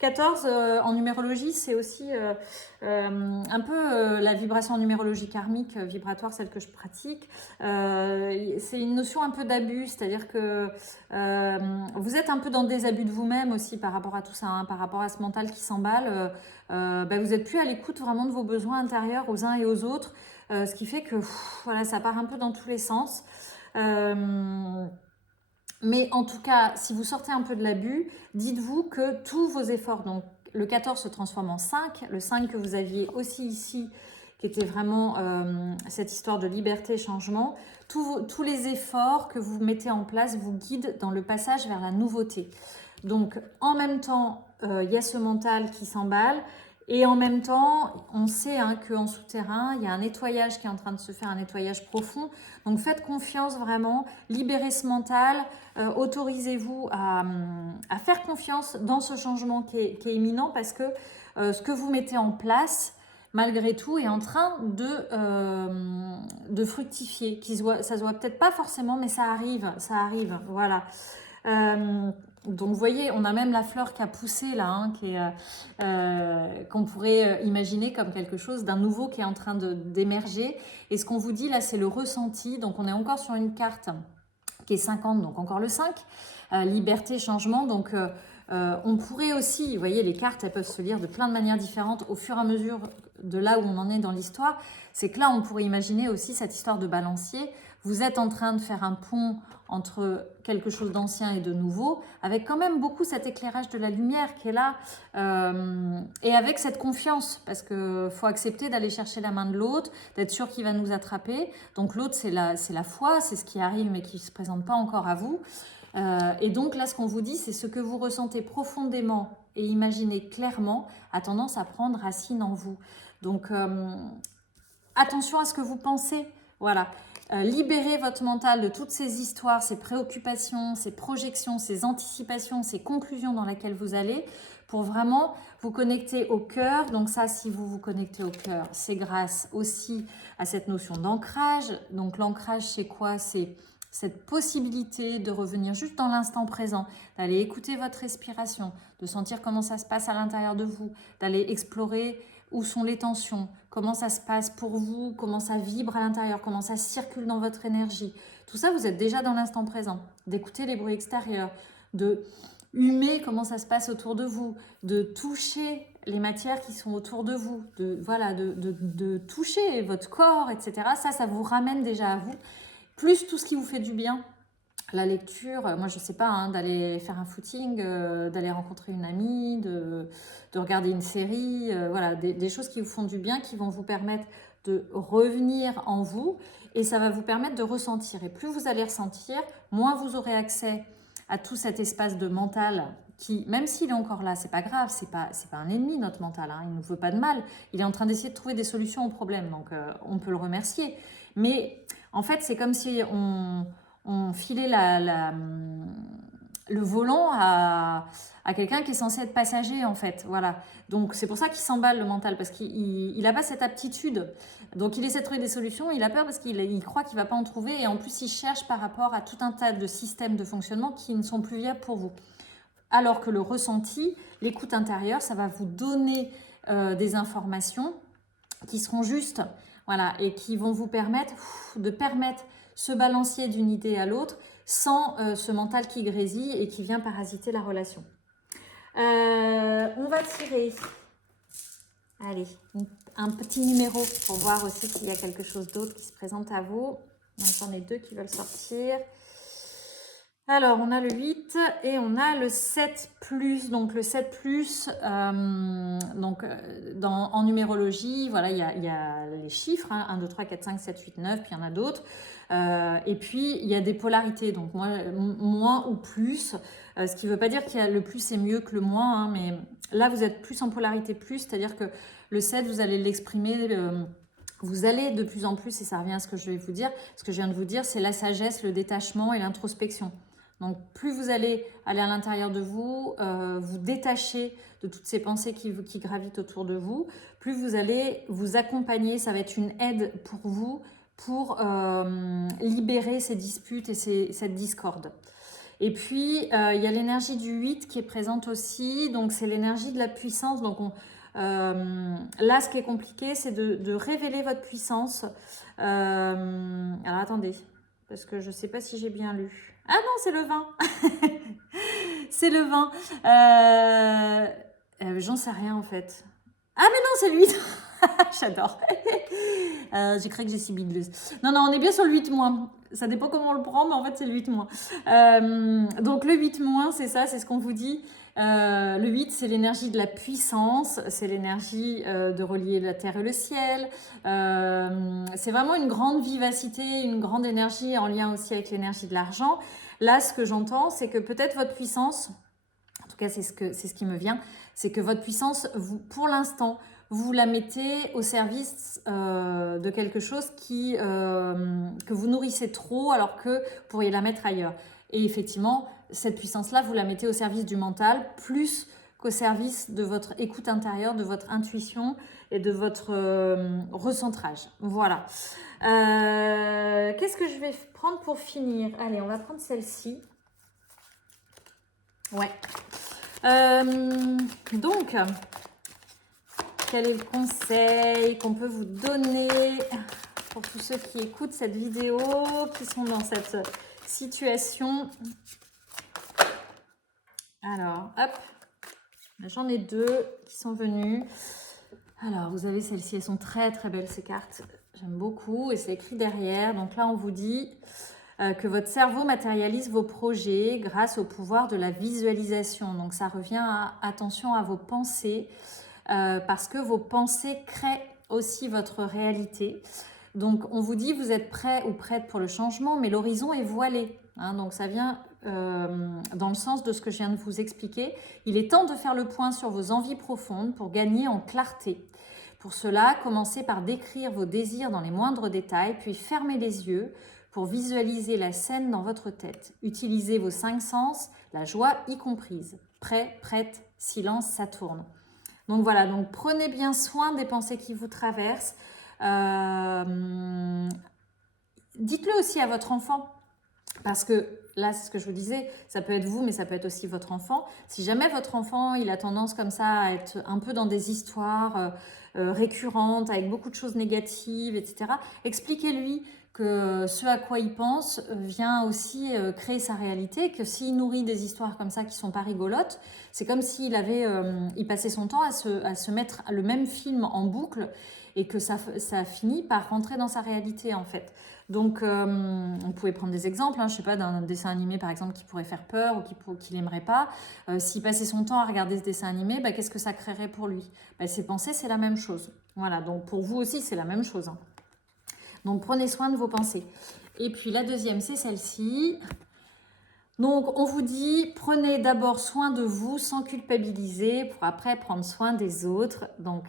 14 en numérologie, c'est aussi un peu la vibration en numérologie karmique, vibratoire, celle que je pratique. C'est une notion un peu d'abus, c'est-à-dire que vous êtes un peu dans des abus de vous-même aussi par rapport à tout ça, hein, par rapport à ce mental qui s'emballe. Vous n'êtes plus à l'écoute vraiment de vos besoins intérieurs aux uns et aux autres, ce qui fait que voilà, ça part un peu dans tous les sens. Mais en tout cas, si vous sortez un peu de l'abus, dites-vous que tous vos efforts, donc le 14 se transforme en 5, le 5 que vous aviez aussi ici, qui était vraiment cette histoire de liberté et changement, tous les efforts que vous mettez en place vous guident dans le passage vers la nouveauté. Donc en même temps, il y a ce mental qui s'emballe, et en même temps, on sait hein, qu'en souterrain, il y a un nettoyage qui est en train de se faire, un nettoyage profond. Donc faites confiance vraiment, libérez ce mental, autorisez-vous à faire confiance dans ce changement qui est imminent, parce que ce que vous mettez en place, malgré tout, est en train de fructifier. Ça se voit peut-être pas forcément, mais ça arrive, voilà. Donc vous voyez, on a même la fleur qui a poussé là, hein, qu'on pourrait imaginer comme quelque chose d'un nouveau qui est en train d'émerger. Et ce qu'on vous dit là, c'est le ressenti. Donc on est encore sur une carte qui est 50, donc encore le 5, liberté, changement. Donc on pourrait aussi, vous voyez, les cartes, elles peuvent se lire de plein de manières différentes au fur et à mesure de là où on en est dans l'histoire. C'est que là, on pourrait imaginer aussi cette histoire de balancier. Vous êtes en train de faire un pont entre quelque chose d'ancien et de nouveau, avec quand même beaucoup cet éclairage de la lumière qui est là, et avec cette confiance, parce qu'il faut accepter d'aller chercher la main de l'autre, d'être sûr qu'il va nous attraper. Donc l'autre, c'est la foi, c'est ce qui arrive mais qui ne se présente pas encore à vous. Et donc là, ce qu'on vous dit, c'est ce que vous ressentez profondément et imaginez clairement a tendance à prendre racine en vous. Donc attention à ce que vous pensez, voilà. libérer votre mental de toutes ces histoires, ces préoccupations, ces projections, ces anticipations, ces conclusions dans lesquelles vous allez, pour vraiment vous connecter au cœur. Donc ça, si vous vous connectez au cœur, c'est grâce aussi à cette notion d'ancrage. Donc l'ancrage, c'est quoi? C'est cette possibilité de revenir juste dans l'instant présent, d'aller écouter votre respiration, de sentir comment ça se passe à l'intérieur de vous, d'aller explorer où sont les tensions, comment ça se passe pour vous, comment ça vibre à l'intérieur, comment ça circule dans votre énergie. Tout ça, vous êtes déjà dans l'instant présent. D'écouter les bruits extérieurs, de humer comment ça se passe autour de vous, de toucher les matières qui sont autour de vous, de toucher votre corps, etc. Ça vous ramène déjà à vous. Plus tout ce qui vous fait du bien, la lecture, moi je sais pas, hein, d'aller faire un footing, d'aller rencontrer une amie, de regarder une série, voilà, des choses qui vous font du bien, qui vont vous permettre de revenir en vous et ça va vous permettre de ressentir. Et plus vous allez ressentir, moins vous aurez accès à tout cet espace de mental qui, même s'il est encore là, c'est pas grave, c'est pas un ennemi notre mental, hein, il ne veut pas de mal, il est en train d'essayer de trouver des solutions aux problèmes, donc on peut le remercier. Mais en fait, c'est comme si on filait le volant à quelqu'un qui est censé être passager, en fait. Voilà. Donc, c'est pour ça qu'il s'emballe, le mental, parce qu'il n'a pas cette aptitude. Donc, il essaie de trouver des solutions, il a peur parce qu'il croit qu'il ne va pas en trouver. Et en plus, il cherche par rapport à tout un tas de systèmes de fonctionnement qui ne sont plus viables pour vous. Alors que le ressenti, l'écoute intérieure, ça va vous donner des informations qui seront justes, voilà, et qui vont vous permettre de permettre ce balancier d'une idée à l'autre sans ce mental qui grésille et qui vient parasiter la relation. On va tirer, allez, un petit numéro pour voir aussi s'il y a quelque chose d'autre qui se présente à vous. J'en ai deux qui veulent sortir. Alors, on a le 8 et on a le 7+. Donc, le 7+, en numérologie, voilà, il y a les chiffres, hein, 1, 2, 3, 4, 5, 7, 8, 9, puis il y en a d'autres. Et puis, il y a des polarités, donc moins ou plus, ce qui ne veut pas dire qu'il y a le plus est mieux que le moins, hein, mais là, vous êtes plus en polarité plus, c'est-à-dire que le 7, vous allez l'exprimer... Vous allez de plus en plus, et ça revient à ce que je vais vous dire, ce que je viens de vous dire, c'est la sagesse, le détachement et l'introspection. Donc, plus vous allez aller à l'intérieur de vous, vous détacher de toutes ces pensées qui gravitent autour de vous, plus vous allez vous accompagner, ça va être une aide pour vous pour libérer ces disputes et cette discorde. Et puis, il y a l'énergie du 8 qui est présente aussi, donc c'est l'énergie de la puissance. Donc, là, ce qui est compliqué, c'est de révéler votre puissance. Alors, attendez, parce que je ne sais pas si j'ai bien lu. Ah non, c'est le 20. C'est le 20. J'en sais rien en fait. Ah mais non, c'est le 8. J'adore. J'ai cru que j'ai sibilleuse. Non, on est bien sur le 8-. Ça dépend comment on le prend, mais en fait, c'est le 8-. Donc, le 8-, c'est ça, c'est ce qu'on vous dit. Le 8, c'est l'énergie de la puissance, c'est l'énergie de relier la terre et le ciel. C'est vraiment une grande vivacité, une grande énergie en lien aussi avec l'énergie de l'argent. Là, ce que j'entends, c'est que peut-être votre puissance, en tout cas, c'est ce qui me vient, c'est que votre puissance, pour l'instant, vous la mettez au service de quelque chose que vous nourrissez trop alors que vous pourriez la mettre ailleurs. Et effectivement, cette puissance-là, vous la mettez au service du mental plus qu'au service de votre écoute intérieure, de votre intuition et de votre recentrage. Voilà. Qu'est-ce que je vais prendre pour finir? Allez, on va prendre celle-ci. Ouais. Donc, quel est le conseil qu'on peut vous donner pour tous ceux qui écoutent cette vidéo, qui sont dans cette situation? Alors, hop, j'en ai deux qui sont venus. Alors, vous avez celles-ci, elles sont très très belles ces cartes. J'aime beaucoup et c'est écrit derrière. Donc là, on vous dit que votre cerveau matérialise vos projets grâce au pouvoir de la visualisation. Donc ça revient à attention à vos pensées parce que vos pensées créent aussi votre réalité. Donc on vous dit vous êtes prêt ou prête pour le changement, mais l'horizon est voilé. Hein, donc ça vient dans le sens de ce que je viens de vous expliquer. Il est temps de faire le point sur vos envies profondes pour gagner en clarté. Pour cela, commencez par décrire vos désirs dans les moindres détails, puis fermez les yeux pour visualiser la scène dans votre tête. Utilisez vos 5 sens, la joie y comprise. Prêt, prête, silence, ça tourne. Donc voilà, donc prenez bien soin des pensées qui vous traversent. Dites-le aussi à votre enfant, parce que là, c'est ce que je vous disais, ça peut être vous, mais ça peut être aussi votre enfant. Si jamais votre enfant, il a tendance comme ça à être un peu dans des histoires récurrentes, avec beaucoup de choses négatives, etc., expliquez-lui que ce à quoi il pense vient aussi créer sa réalité, que s'il nourrit des histoires comme ça qui sont pas rigolotes, c'est comme s'il avait, il passait son temps à se mettre le même film en boucle et que ça finit par rentrer dans sa réalité en fait. Donc, on pouvait prendre des exemples, je ne sais pas, d'un dessin animé par exemple qui pourrait faire peur ou qu'il n'aimerait pas. S'il passait son temps à regarder ce dessin animé, qu'est-ce que ça créerait pour lui? Ses pensées, c'est la même chose. Voilà, donc pour vous aussi, c'est la même chose. Donc, prenez soin de vos pensées. Et puis, la deuxième, c'est celle-ci. Donc, on vous dit, prenez d'abord soin de vous sans culpabiliser pour après prendre soin des autres. Donc,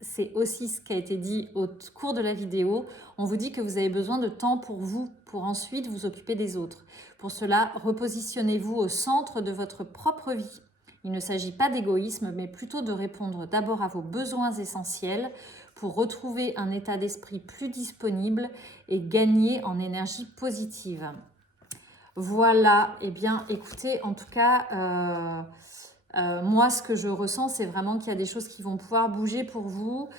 c'est aussi ce qui a été dit au cours de la vidéo. On vous dit que vous avez besoin de temps pour vous, pour ensuite vous occuper des autres. Pour cela, repositionnez-vous au centre de votre propre vie. Il ne s'agit pas d'égoïsme, mais plutôt de répondre d'abord à vos besoins essentiels pour retrouver un état d'esprit plus disponible et gagner en énergie positive. Voilà, eh bien écoutez, en tout cas, moi ce que je ressens, c'est vraiment qu'il y a des choses qui vont pouvoir bouger pour vous.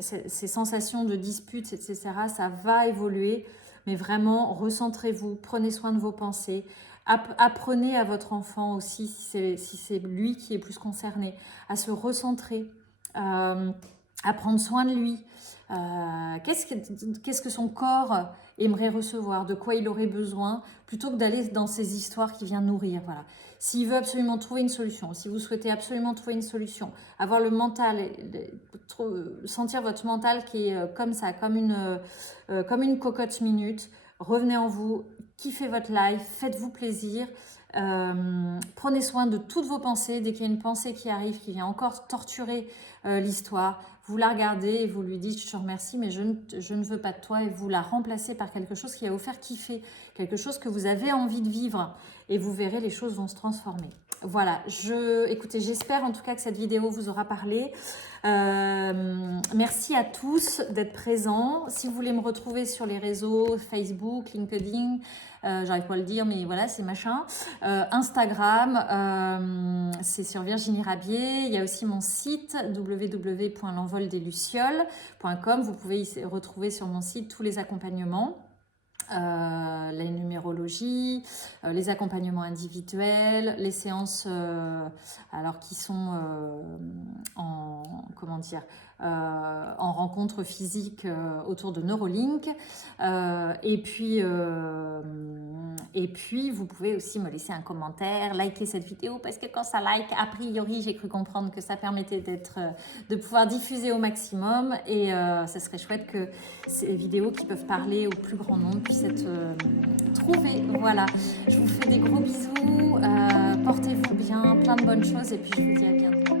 Ces sensations de disputes, etc., ça va évoluer, mais vraiment, recentrez-vous, prenez soin de vos pensées. Apprenez à votre enfant aussi, si c'est lui qui est plus concerné, à se recentrer, à prendre soin de lui. Qu'est-ce que son corps aimerait recevoir, de quoi il aurait besoin, plutôt que d'aller dans ces histoires qui viennent nourrir. Voilà. S'il veut absolument trouver une solution, si vous souhaitez absolument trouver une solution, avoir le mental, sentir votre mental qui est comme ça, comme une cocotte minute, revenez en vous, kiffez votre life, faites-vous plaisir. Prenez soin de toutes vos pensées. Dès qu'il y a une pensée qui arrive, qui vient encore torturer l'histoire, vous la regardez et vous lui dites « je te remercie mais je ne veux pas de toi » et vous la remplacez par quelque chose qui va vous faire kiffer, quelque chose que vous avez envie de vivre et vous verrez, les choses vont se transformer. Voilà, écoutez, j'espère en tout cas que cette vidéo vous aura parlé. Merci à tous d'être présents. Si vous voulez me retrouver sur les réseaux Facebook, LinkedIn, j'arrive pas à le dire, mais voilà, c'est machin. Instagram, c'est sur Virginie Rabier. Il y a aussi mon site www.l'envoldeslucioles.com. Vous pouvez y retrouver sur mon site tous les accompagnements. La numérologie, les accompagnements individuels, les séances alors qui sont en rencontre physique autour de Neurolink, et puis vous pouvez aussi me laisser un commentaire, liker cette vidéo, parce que quand ça like, a priori j'ai cru comprendre que ça permettait de pouvoir diffuser au maximum, et ça serait chouette que ces vidéos qui peuvent parler au plus grand nombre puissent être trouvées. Voilà, je vous fais des gros bisous, portez-vous bien, plein de bonnes choses, et puis je vous dis à bientôt.